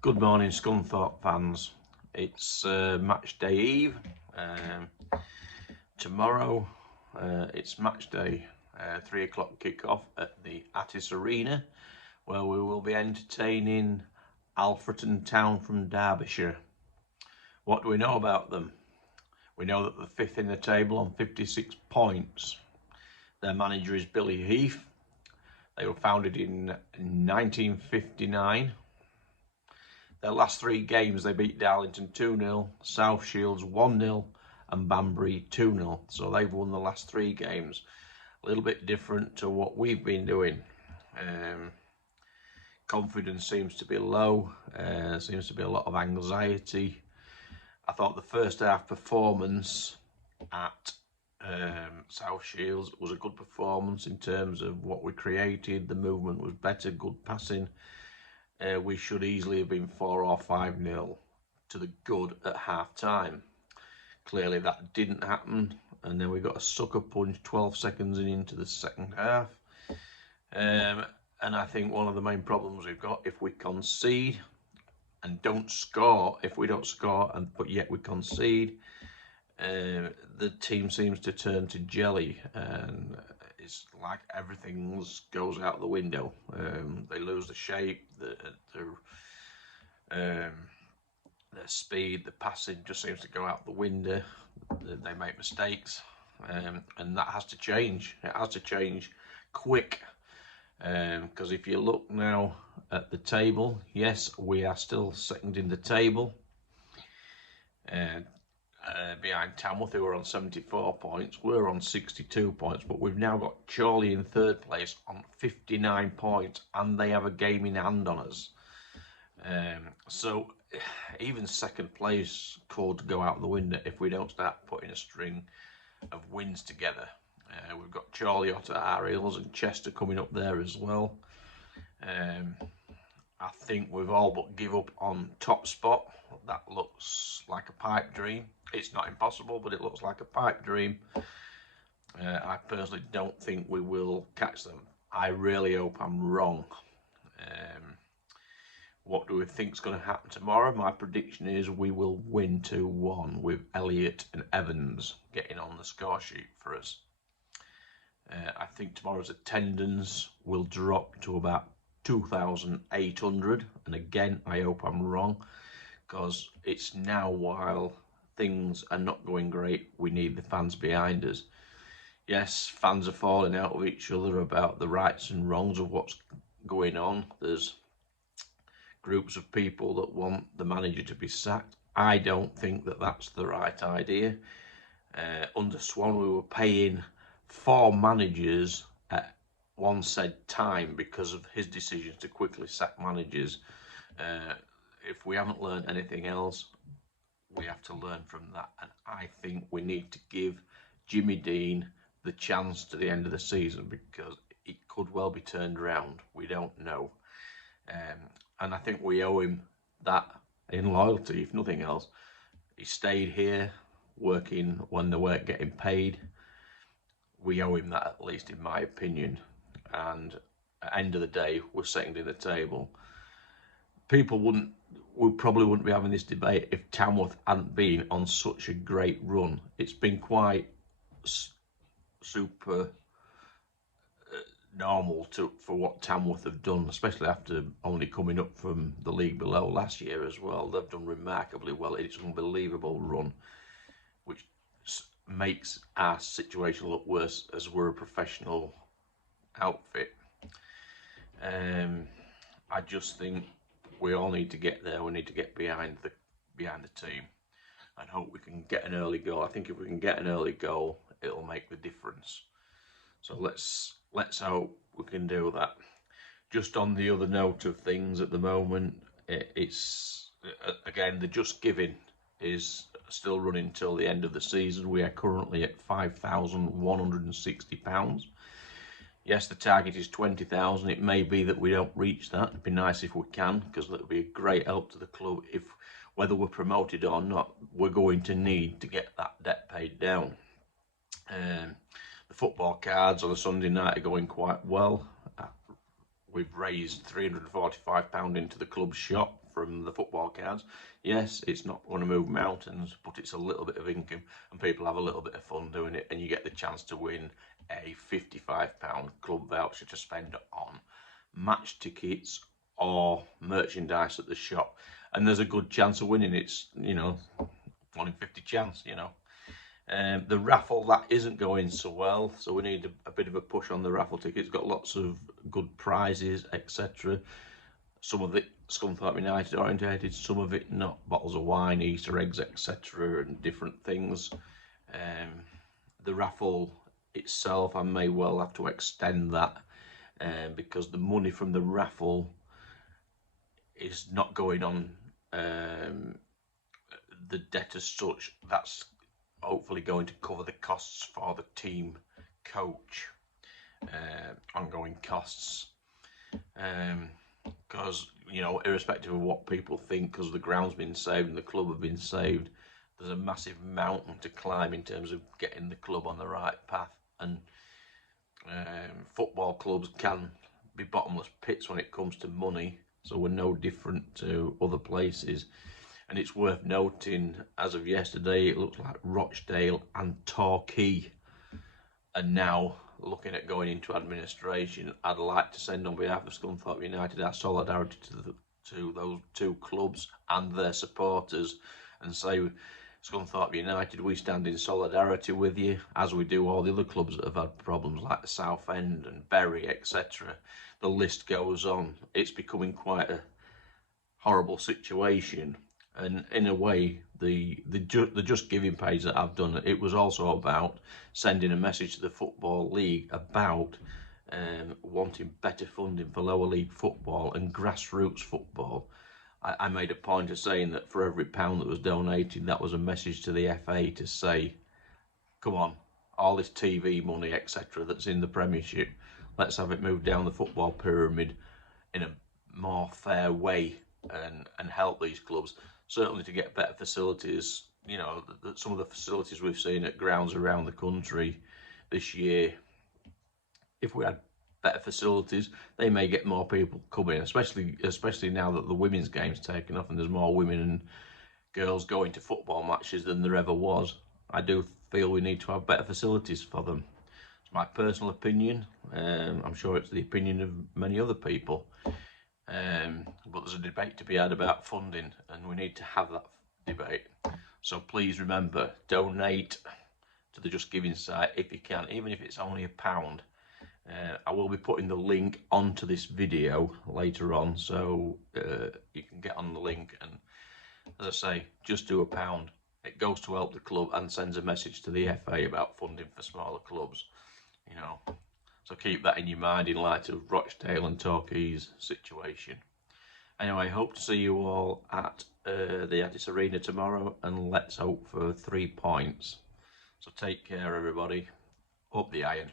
Good morning, Scunthorpe fans. It's match day eve. Tomorrow, it's match day, 3 o'clock kickoff at the Attis Arena, where we will be entertaining Alfreton Town from Derbyshire. What do we know about them? We know that they're fifth in the table on 56 points. Their manager is Billy Heath. They were founded in 1959. Their last three games, they beat Darlington 2-0, South Shields 1-0, and Banbury 2-0. So they've won the last three games. A little bit different to what we've been doing. Confidence seems to be low. Seems to be a lot of anxiety. I thought the first half performance at South Shields was a good performance in terms of what we created. The movement was better, good passing. We should easily have been 4 or 5-0 to the good at half time. Clearly that didn't happen, and then we got a sucker punch 12 seconds into the second half. And I think one of the main problems we've got, if we concede and don't score, but yet we concede, the team seems to turn to jelly, and it's like everything goes out the window. They lose the shape, their speed, the passing just seems to go out the window. They make mistakes, and that has to change. It has to change quick, because if you look now at the table, yes, we are still second in the table, behind Tamworth, who are on 74 points. We're on 62 points, but we've now got Chorley in third place on 59 points, and they have a game in hand on us. So even second place could go out the window if we don't start putting a string of wins together. We've got Chorley at our heels and Chester coming up there as well. I think we've all but give up on top spot. That looks like a pipe dream. It's not impossible, but it looks like a pipe dream. I personally don't think we will catch them. I really hope I'm wrong. What do we think is going to happen tomorrow? My prediction is we will win 2-1 with Elliott and Evans getting on the score sheet for us. I think tomorrow's attendance will drop to about 2,800, and again I hope I'm wrong, because it's now, while things are not going great, we need the fans behind us. Yes, fans are falling out with each other about the rights and wrongs of what's going on. There's groups of people that want the manager to be sacked. I don't think that that's the right idea. Under Swan, we were paying 4 managers at one said time because of his decisions to quickly sack managers. If we haven't learned anything else, we have to learn from that. And I think we need to give Jimmy Dean the chance to the end of the season, because it could well be turned around. We don't know. And I think we owe him that in loyalty, if nothing else. He stayed here working when they weren't getting paid. We owe him that, at least in my opinion. And at the end of the day, we're second in the table. We probably wouldn't be having this debate if Tamworth hadn't been on such a great run. It's been quite super normal for what Tamworth have done, especially after only coming up from the league below last year as well. They've done remarkably well. It's an unbelievable run, which makes our situation look worse as we're a professional outfit. I just think we all need to get there. We need to get behind the team and hope we can get an early goal. I think if we can get an early goal, it'll make the difference. So let's hope we can do that. Just on the other note of things at the moment, it's again, the Just Giving is still running till the end of the season. We are currently at £5,160. Yes, the target is 20,000. It may be that we don't reach that. It'd be nice if we can, because that would be a great help to the club. If whether we're promoted or not, we're going to need to get that debt paid down. The football cards on a Sunday night are going quite well. we've raised £345 into the club shop from the football cards. Yes, it's not going to move mountains, but it's a little bit of income, and people have a little bit of fun doing it, and you get the chance to win a £55 club voucher to spend on match tickets or merchandise at the shop. And there's a good chance of winning. It's, you know, 1 in 50 chance, you know. The raffle, that isn't going so well, so we need a bit of a push on the raffle ticket. It's got lots of good prizes, etc. Some of it Scunthorpe United orientated, some of it not. Bottles of wine, Easter eggs, etc. and different things. The raffle itself, I may well have to extend that because the money from the raffle is not going on the debt as such. That's hopefully going to cover the costs for the team coach, ongoing costs, because, you know, irrespective of what people think, because the ground's been saved and the club have been saved, there's a massive mountain to climb in terms of getting the club on the right path. And football clubs can be bottomless pits when it comes to money, so we're no different to other places. And it's worth noting, as of yesterday, it looks like Rochdale and Torquay are now looking at going into administration. I'd like to send, on behalf of Scunthorpe United, our solidarity to those two clubs and their supporters, and say, Scunthorpe United, we stand in solidarity with you, as we do all the other clubs that have had problems like the Southend and Bury, etc. The list goes on. It's becoming quite a horrible situation. And in a way, the Just Giving page that I've done, it was also about sending a message to the Football League about wanting better funding for lower league football and grassroots football. I made a point of saying that for every pound that was donated, that was a message to the FA to say, come on, all this TV money, etc., that's in the Premiership, let's have it move down the football pyramid in a more fair way and help these clubs. Certainly to get better facilities. You know, some of the facilities we've seen at grounds around the country this year, if we had better facilities, they may get more people coming, especially now that the women's game's taken off and there's more women and girls going to football matches than there ever was. I do feel we need to have better facilities for them. It's my personal opinion. I'm sure it's the opinion of many other people. But there's a debate to be had about funding, and we need to have that debate. So please remember, donate to the Just Giving site if you can, even if it's only £1. I will be putting the link onto this video later on, so you can get on the link, and as I say, just do £1. It goes to help the club and sends a message to the FA about funding for smaller clubs, you know. So keep that in your mind in light of Rochdale and Torquay's situation. Anyway, I hope to see you all at the Addis Arena tomorrow, and let's hope for 3 points. So take care, everybody. Up the iron.